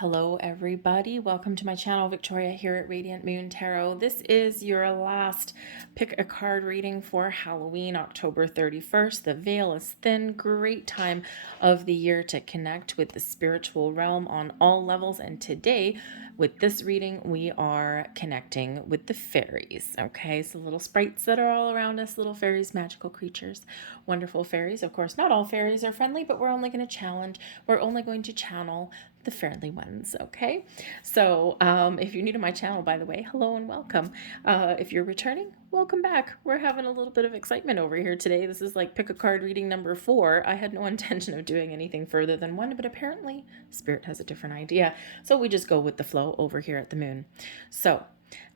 Hello everybody, welcome to my channel. Victoria here at Radiant Moon Tarot. This is your last pick a card reading for Halloween, October 31st. The veil is thin, great time of the year to connect with the spiritual realm on all levels, and today with this reading we are connecting with the fairies. Okay, so little sprites that are all around us, little fairies, magical creatures, wonderful fairies. Of course, not all fairies are friendly, but we're only going to channel the friendly ones. Okay, so if you're new to my channel, by the way, hello and welcome. If you're returning, welcome back. We're having a little bit of excitement over here today. This is like pick a card reading number 4. I had no intention of doing anything further than one, but apparently Spirit has a different idea, so we just go with the flow over here at the moon. So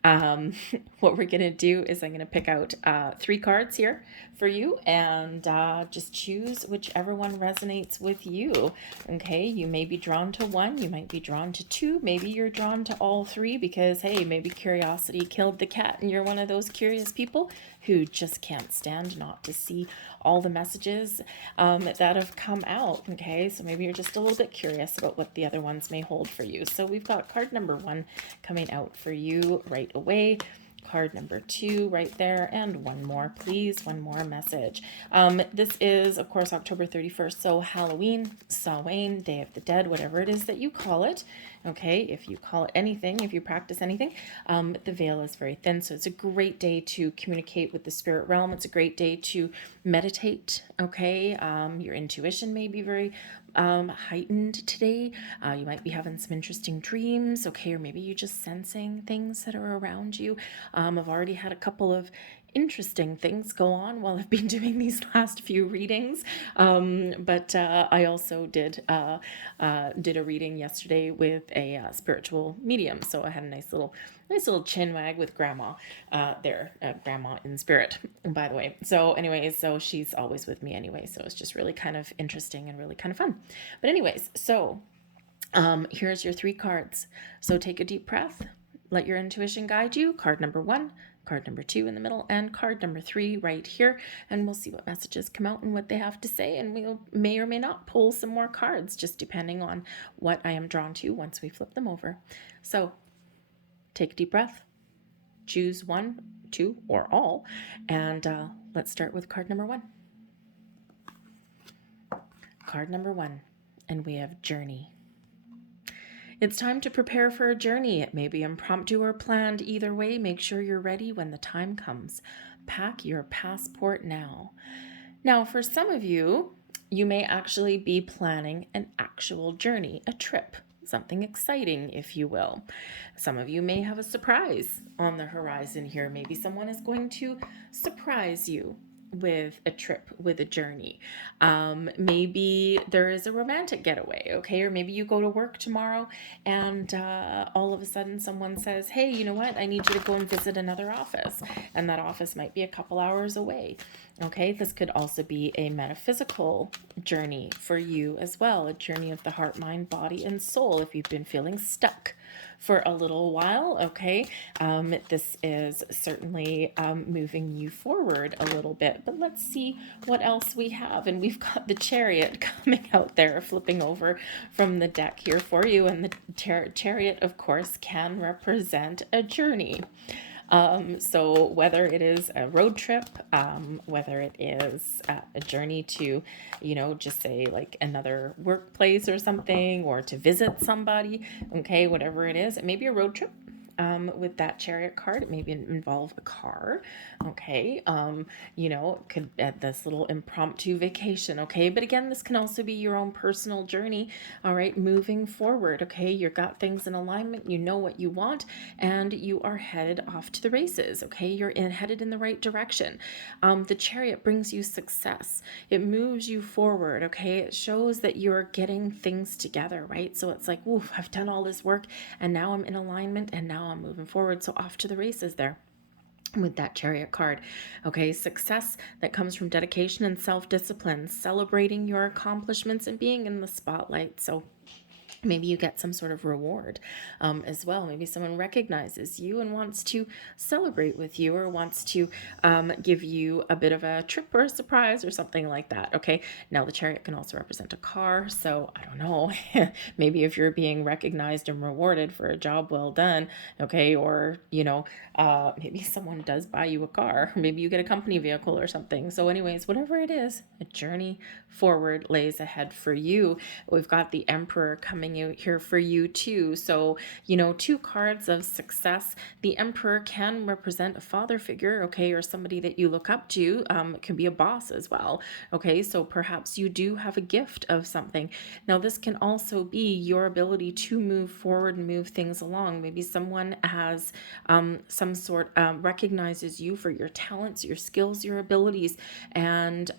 what we're gonna do is I'm gonna pick out 3 cards here for you, and just choose whichever one resonates with you. Okay, you may be drawn to one, you might be drawn to 2, maybe you're drawn to all 3 because hey, maybe curiosity killed the cat and you're one of those curious people who just can't stand not to see all the messages that have come out. Okay, so maybe you're just a little bit curious about what the other ones may hold for you. So we've got card number 1 coming out for you right away, card number 2 right there, and one more, please, one more message. This is of course October 31st, so Halloween, Samhain, Day of the Dead, whatever it is that you call it. Okay, if you call it anything, if you practice anything, the veil is very thin, so it's a great day to communicate with the spirit realm. It's a great day to meditate. Okay, your intuition may be very heightened today. You might be having some interesting dreams, okay, or maybe you just sensing things that are around you. I've already had a couple of interesting things go on while I've been doing these last few readings, but I also did a reading yesterday with a spiritual medium, so I had a nice little chin wag with grandma grandma in spirit, by the way. So anyways, so she's always with me anyway, so it's just really kind of interesting and really kind of fun. But anyways, so here's your 3 cards. So take a deep breath, let your intuition guide you. Card number 1, card number 2 in the middle, and card number 3 right here, and we'll see what messages come out and what they have to say, and we may or may not pull some more cards just depending on what I am drawn to once we flip them over. So take a deep breath, choose 1, 2, or all, and let's start with card number 1. Card number 1, and we have Journey. It's time to prepare for a journey. It may be impromptu or planned. Either way, make sure you're ready when the time comes. Pack your passport now. Now, for some of you, you may actually be planning an actual journey, a trip, something exciting, if you will. Some of you may have a surprise on the horizon here. Maybe someone is going to surprise you with a trip, with a journey. Maybe there is a romantic getaway, okay? Or maybe you go to work tomorrow and all of a sudden someone says, hey, you know what? I need you to go and visit another office. And that office might be a couple hours away. Okay, this could also be a metaphysical journey for you as well, a journey of the heart, mind, body, and soul if you've been feeling stuck for a little while. Okay, this is certainly moving you forward a little bit, but let's see what else we have. And we've got the Chariot coming out there, flipping over from the deck here for you, and the Chariot, of course, can represent a journey. So whether it is a road trip, whether it is a journey to, you know, just say like another workplace or something, or to visit somebody, okay, whatever it is, it may be a road trip. With that Chariot card, it maybe involve a car, okay, you know, it could this little impromptu vacation, okay, but again, this can also be your own personal journey, all right, moving forward, okay, you've got things in alignment, you know what you want, and you are headed off to the races, okay, you're headed in the right direction. The Chariot brings you success, it moves you forward, okay, it shows that you're getting things together, right, so it's like, oof, I've done all this work, and now I'm in alignment, and now I'm moving forward, so off to the races there with that Chariot card. Okay, success that comes from dedication and self-discipline, celebrating your accomplishments and being in the spotlight. So Maybe you get some sort of reward as well. Maybe someone recognizes you and wants to celebrate with you, or wants to give you a bit of a trip or a surprise or something like that. Okay. Now, the Chariot can also represent a car. So I don't know. Maybe if you're being recognized and rewarded for a job well done, okay, or, maybe someone does buy you a car. Maybe you get a company vehicle or something. So anyways, whatever it is, a journey forward lays ahead for you. We've got the Emperor coming out here for you too. So, two cards of success. The Emperor can represent a father figure, okay, or somebody that you look up to. It can be a boss as well, okay? So perhaps you do have a gift of something. Now, this can also be your ability to move forward and move things along. Maybe someone has some sort recognizes you for your talents, your skills, your abilities, and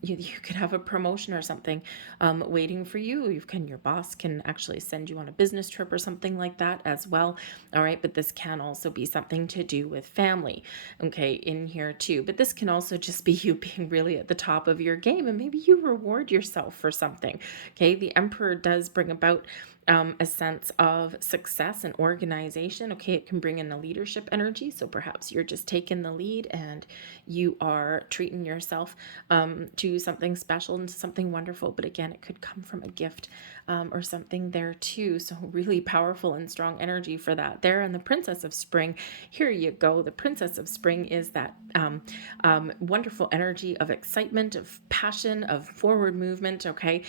you could have a promotion or something waiting for you. Your boss can actually send you on a business trip or something like that as well. All right, but this can also be something to do with family, okay, in here too. But this can also just be you being really at the top of your game, and maybe you reward yourself for something. Okay, the Emperor does bring about a sense of success and organization. Okay, it can bring in a leadership energy. So perhaps you're just taking the lead and you are treating yourself to something special and something wonderful. But again, it could come from a gift or something there too. So really powerful and strong energy for that there. And the Princess of Spring, here you go. The Princess of Spring is that wonderful energy of excitement, of passion, of forward movement, okay,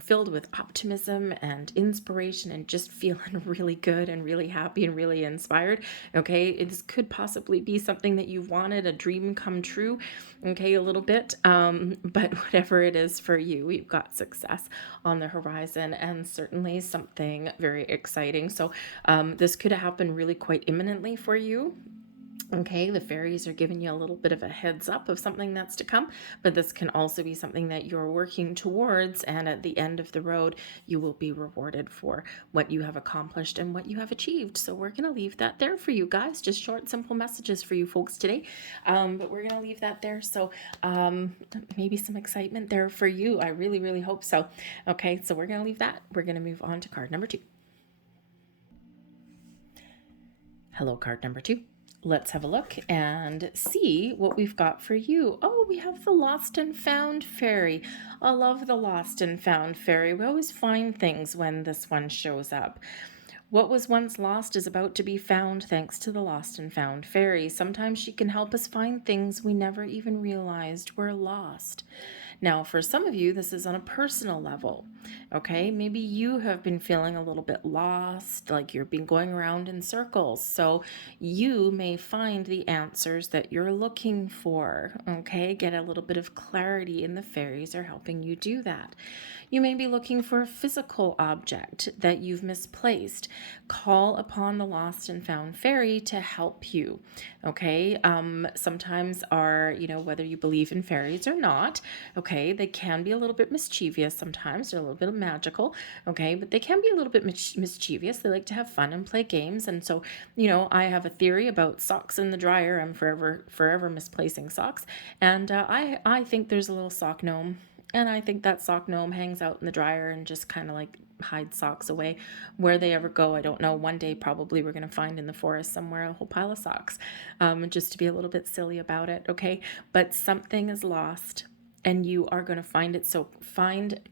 filled with optimism and inspiration and just feeling really good and really happy and really inspired. Okay, this could possibly be something that you've wanted, a dream come true, okay, a little bit, but whatever it is for you, we've got success on the horizon and certainly something very exciting. So this could happen really quite imminently for you. Okay, the fairies are giving you a little bit of a heads up of something that's to come, but this can also be something that you're working towards, and at the end of the road, you will be rewarded for what you have accomplished and what you have achieved. So we're going to leave that there for you guys. Just short, simple messages for you folks today, but we're going to leave that there. So maybe some excitement there for you. I really, really hope so. Okay, so we're going to leave that. We're going to move on to card number 2. Hello, card number 2. Let's have a look and see what we've got for you. Oh, we have the Lost and Found Fairy. I love the Lost and Found Fairy. We always find things when this one shows up. What was once lost is about to be found thanks to the Lost and Found Fairy. Sometimes she can help us find things we never even realized were lost. Now, for some of you, this is on a personal level, okay? Maybe you have been feeling a little bit lost, like you've been going around in circles. So you may find the answers that you're looking for, okay? Get a little bit of clarity, and the fairies are helping you do that. You may be looking for a physical object that you've misplaced. Call upon the Lost and Found Fairy to help you, okay? Sometimes whether you believe in fairies or not, okay, they can be a little bit mischievous sometimes. They're a little bit magical, okay, but they can be a little bit mischievous. They like to have fun and play games. And so, I have a theory about socks in the dryer. I'm forever misplacing socks. And I think there's a little sock gnome. And I think that sock gnome hangs out in the dryer and just kind of like hides socks away. Where they ever go, I don't know. One day probably we're going to find in the forest somewhere a whole pile of socks, just to be a little bit silly about it, okay? But something is lost and you are going to find it. So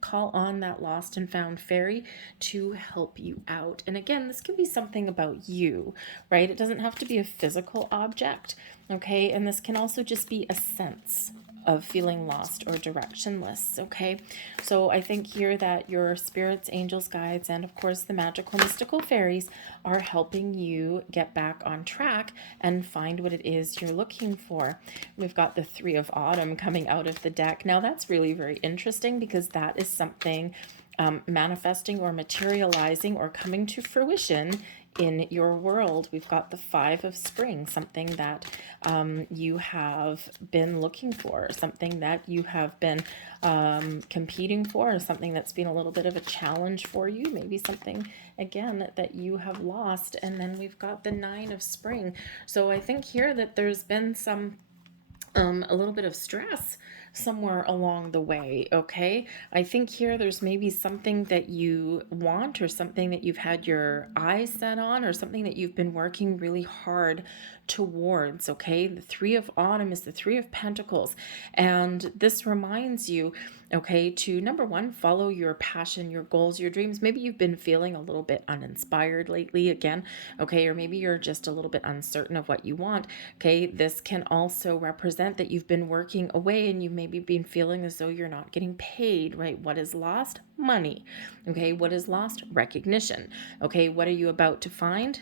call on that Lost and Found Fairy to help you out. And again, this can be something about you, right? It doesn't have to be a physical object, okay? And this can also just be a sense of feeling lost or directionless, okay? So I think here that your spirits, angels, guides, and of course the magical, mystical fairies are helping you get back on track and find what it is you're looking for. We've got the 3 of Autumn coming out of the deck. Now that's really very interesting because that is something manifesting or materializing or coming to fruition in your world. We've got the 5 of Spring, something that you have been looking for, something that you have been competing for, something that's been a little bit of a challenge for you, maybe something, again, that you have lost. And then we've got the 9 of Spring. So I think here that there's been a little bit of stress somewhere along the way, okay? I think here there's maybe something that you want, or something that you've had your eyes set on, or something that you've been working really hard towards, okay? The Three of Autumn is the Three of Pentacles, and this reminds you, okay, to number one, follow your passion, your goals, your dreams. Maybe you've been feeling a little bit uninspired lately again, okay, or maybe you're just a little bit uncertain of what you want, okay? This can also represent that you've been working away and you've maybe been feeling as though you're not getting paid, right? What is lost? Money, okay? What is lost? Recognition, okay? What are you about to find?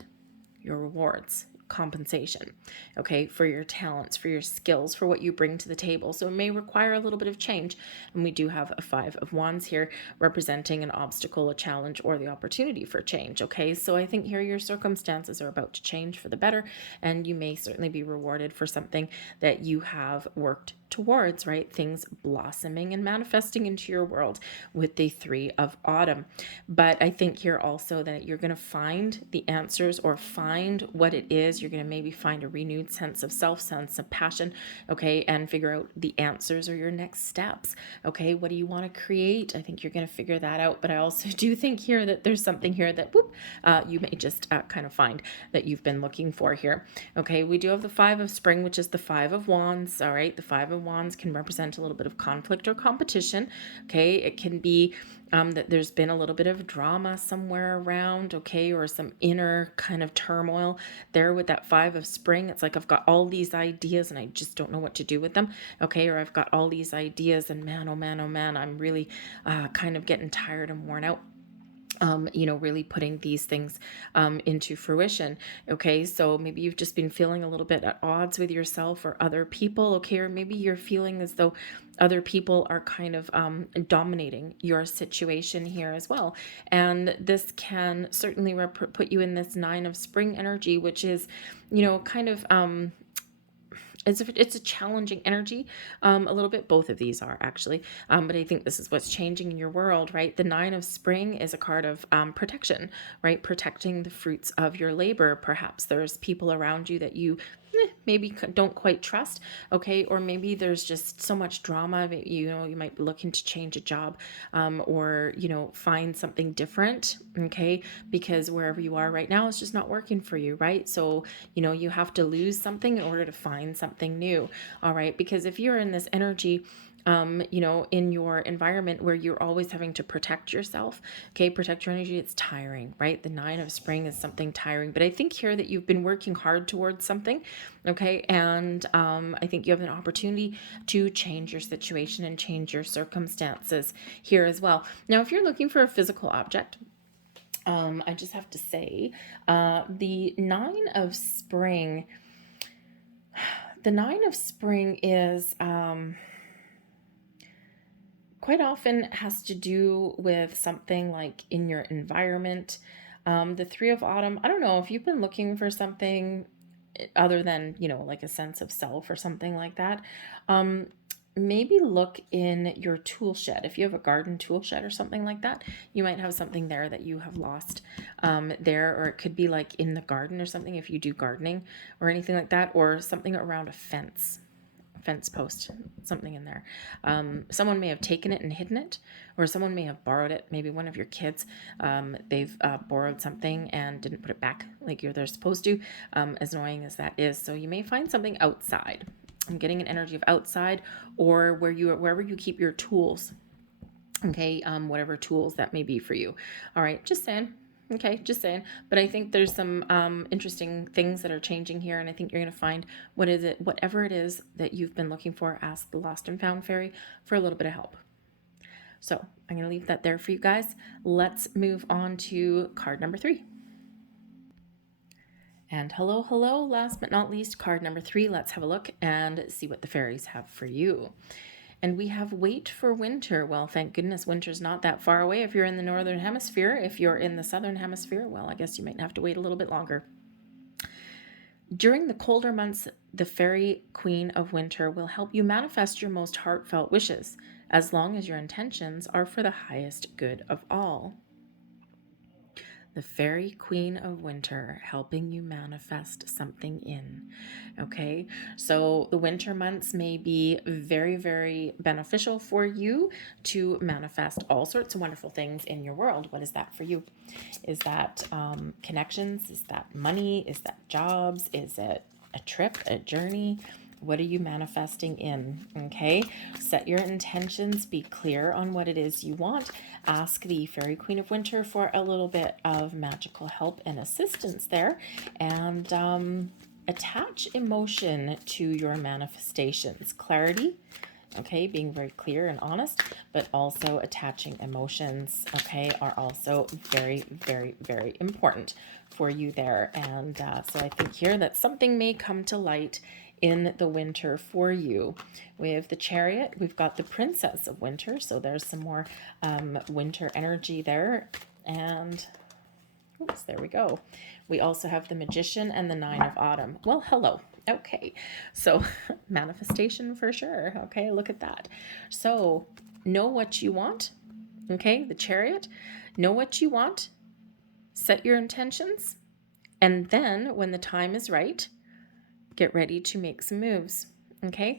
Your rewards, compensation, okay, for your talents, for your skills, for what you bring to the table. So it may require a little bit of change. And we do have a Five of Wands here, representing an obstacle, a challenge, or the opportunity for change, okay? So I think here your circumstances are about to change for the better, and you may certainly be rewarded for something that you have worked towards, right? Things blossoming and manifesting into your world with the Three of Autumn. But I think here also that you're going to find the answers, or find what it is. You're going to maybe find a renewed sense of self, sense of passion, okay, and figure out the answers or your next steps, okay? What do you want to create? I think you're going to figure that out. But I also do think here that there's something here that you may just kind of find that you've been looking for here, okay? We do have the Five of Spring, which is the Five of Wands, all right? The Five of Wands can represent a little bit of conflict or competition, okay? It can be that there's been a little bit of drama somewhere around, okay, or some inner kind of turmoil there with that Five of Spring. It's like, I've got all these ideas and I just don't know what to do with them, okay, or I've got all these ideas and man, oh man, oh man, I'm really kind of getting tired and worn out, really putting these things into fruition, okay? So maybe you've just been feeling a little bit at odds with yourself or other people, okay? Or maybe you're feeling as though other people are kind of dominating your situation here as well. And this can certainly put you in this Nine of Spring energy, which is, kind of... it's a challenging energy, a little bit. Both of these are actually, but I think this is what's changing in your world, right? The Nine of Spring is a card of protection, right? Protecting the fruits of your labor. Perhaps there's people around you that you maybe don't quite trust, okay, or maybe there's just so much drama that, you might be looking to change a job, or find something different, okay, because wherever you are right now is just not working for you, right? So you have to lose something in order to find something new, all right? Because if you're in this energy, in your environment where you're always having to protect yourself, okay, protect your energy, it's tiring, right? The Nine of Spring is something tiring, but I think here that you've been working hard towards something, okay, and I think you have an opportunity to change your situation and change your circumstances here as well. Now, if you're looking for a physical object, I just have to say, the Nine of Spring, is quite often has to do with something like in your environment. The Three of Autumn, I don't know if you've been looking for something other than, like a sense of self or something like that. Maybe look in your tool shed. If you have a garden tool shed or something like that, you might have something there that you have lost there, or it could be like in the garden or something if you do gardening or anything like that, or something around a fence post, something in there. Someone may have taken it and hidden it, or someone may have borrowed it. Maybe one of your kids, they've borrowed something and didn't put it back like they're supposed to, as annoying as that is. So you may find something outside. I'm getting an energy of outside, or wherever you keep your tools, okay, whatever tools that may be for you. All right, just saying. Okay, just saying. But I think there's some interesting things that are changing here, and I think you're going to find whatever it is that you've been looking for. Ask the Lost and Found Fairy for a little bit of help. So I'm going to leave that there for you guys. Let's move on to card number 3. And hello, last but not least, card number 3. Let's have a look and see what the fairies have for you. And we have wait for winter. Well, thank goodness winter's not that far away if you're in the northern hemisphere. If you're in the southern hemisphere, well, I guess you might have to wait a little bit longer. During the colder months, the fairy queen of winter will help you manifest your most heartfelt wishes, as long as your intentions are for the highest good of all. the fairy queen of winter, helping you manifest something in. Okay, so the winter months may be very, very beneficial for you to manifest all sorts of wonderful things in your world. What is that for you? Is that connections? Is that money? Is that jobs? Is it a trip, a journey? What are you manifesting in? Okay, set your intentions, be clear on what it is you want. Ask the Fairy Queen of Winter for a little bit of magical help and assistance there, and attach emotion to your manifestations. Clarity, okay, being very clear and honest, but also attaching emotions, okay, are also very, very, very important for you there. And so I think here that something may come to light in the winter for you. We have the Chariot, we've got the Princess of Winter, so there's some more winter energy there. And oops, there we go. We also have the Magician and the Nine of Autumn. Well, hello. Okay, so manifestation for sure. Okay, look at that. So know what you want. Okay, the Chariot, know what you want, set your intentions, and then when the time is right, get ready to make some moves. Okay,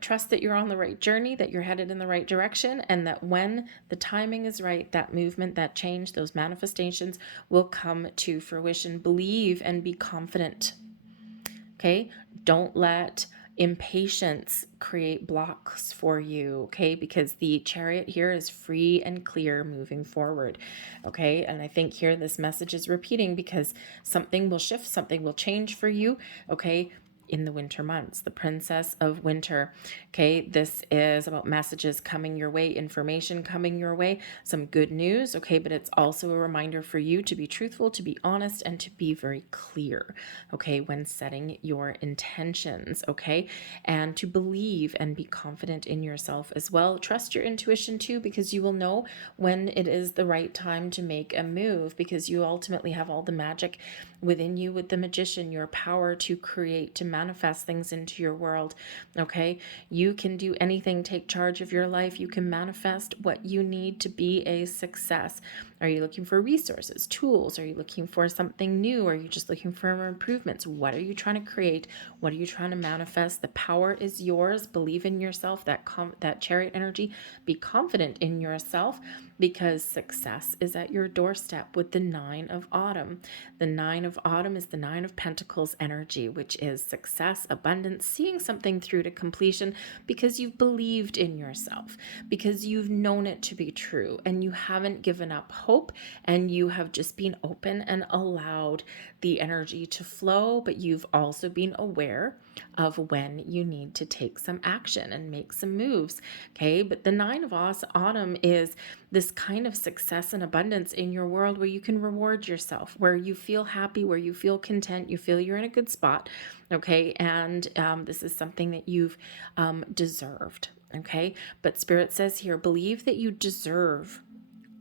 trust that you're on the right journey, that you're headed in the right direction, and that when the timing is right, that movement, that change, those manifestations will come to fruition. Believe and be confident. Okay, don't let impatience create blocks for you, okay, because the Chariot here is free and clear moving forward. Okay, and I think here this message is repeating because something will shift, something will change for you. Okay, in the winter months, the Princess of Winter. Okay, this is about messages coming your way, information coming your way, some good news. Okay, but it's also a reminder for you to be truthful, to be honest, and to be very clear. Okay, when setting your intentions. Okay, and to believe and be confident in yourself as well. Trust your intuition too, because you will know when it is the right time to make a move, because you ultimately have all the magic within you with the Magician, your power to create, to manifest things into your world. Okay, you can do anything, take charge of your life. You can manifest what you need to be a success. Are you looking for resources, tools? Are you looking for something new? Are you just looking for improvements? What are you trying to create? What are you trying to manifest? The power is yours. Believe in yourself, that Chariot energy. Be confident in yourself, because success is at your doorstep with the Nine of Autumn. The Nine of Autumn is the Nine of Pentacles energy, which is success, abundance, seeing something through to completion because you've believed in yourself, because you've known it to be true, and you haven't given up hope, and you have just been open and allowed the energy to flow, but you've also been aware of when you need to take some action and make some moves. Okay, but the Nine of Autumn is this kind of success and abundance in your world where you can reward yourself, where you feel happy, where you feel content, you feel you're in a good spot. Okay, and this is something that you've deserved. Okay, but Spirit says here, believe that you deserve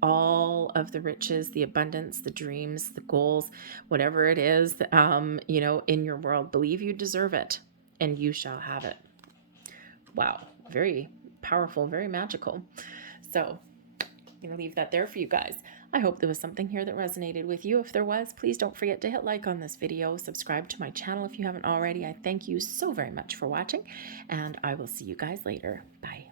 all of the riches, the abundance, the dreams, the goals, whatever it is, in your world. Believe you deserve it, and you shall have it. Wow, very powerful, very magical. So I'm going to leave that there for you guys. I hope there was something here that resonated with you. If there was, please don't forget to hit like on this video, subscribe to my channel if you haven't already. I thank you so very much for watching, and I will see you guys later. Bye.